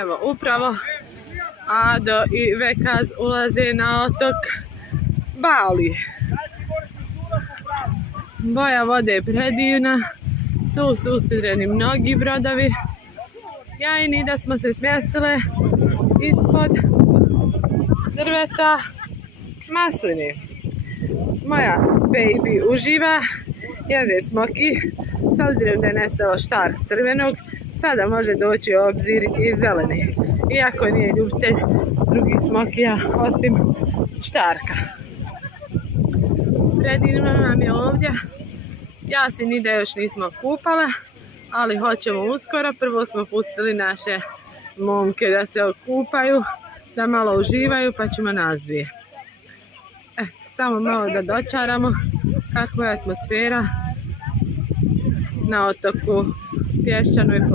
Evo, upravo Ado i Vekaz ulaze na otok Bali. Boja vode je predivna, tu su usidreni mnogi brodovi. Ja i Nida smo se smjestile ispod drveta masline. Moja baby uživa, jede smoki, s obzirom da je nestalo štark crvenog, sada može doći u obzir i zeleni, iako nije ljubitelj drugih smokija osim štarka. Predivno nam je ovdje. Ja se Nida još nismo kupala, ali hoćemo uskoro. Prvo smo pustili naše momke da se okupaju, da malo uživaju, pa ćemo nas dvije. Samo malo da dočaramo kakva je atmosfera na otoku Pješčanoj Planini.